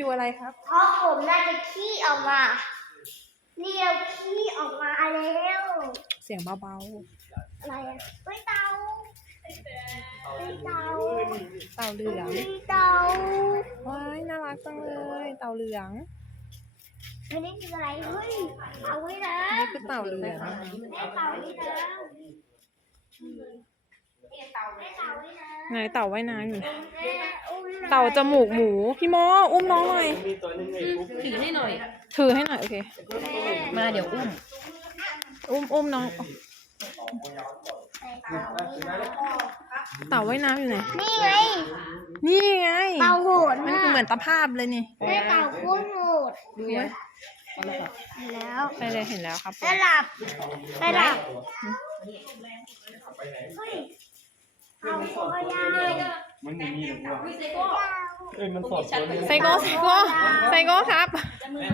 ดูอะไรครับ เพราะผมน่าจะขี้ออกมาเรียวขี้ออกมาแล้ว เสียงเบา อะไรอ่ะเฮ้ยเต่าเฮ้ยเต่า ๆ เต่าเหลือง เฮ้ยเต่า ว้ายน่ารักจังเลย เต่าเหลือง อันนี้คืออะไรเฮ้ยเต่าไว้นะ นี่คือเต่าเหลือง แม่เต่าไว้นะแม่เต่าไว้นะ ไหนเต่าว่ายน้ำอยู่ไหน แม่อุ้มหน่อย เต่าจมูกหมู พี่โมอุ้มน้องหน่อย มีตัวนึงไอ้ปุ๊บ ถือให้หน่อย ถือให้หน่อยโอเค มาเดี๋ยวอุ้ม อุ้มน้อง เต่าว่ายน้ำอยู่ไหน นี่ไง นี่ไง เต่าโหด มันคือเหมือนตะภาพเลยนี่ แม่เต่าโคตรโหด ดูยัง แล้ว ใช่เลยเห็นแล้วครับ ไปหลับไปหลับเฮ้ยเต่าคอยาว มันอย่างนี้หรือเปล่าเอ้ยมันสดตัวนึง ไซโก้ครับ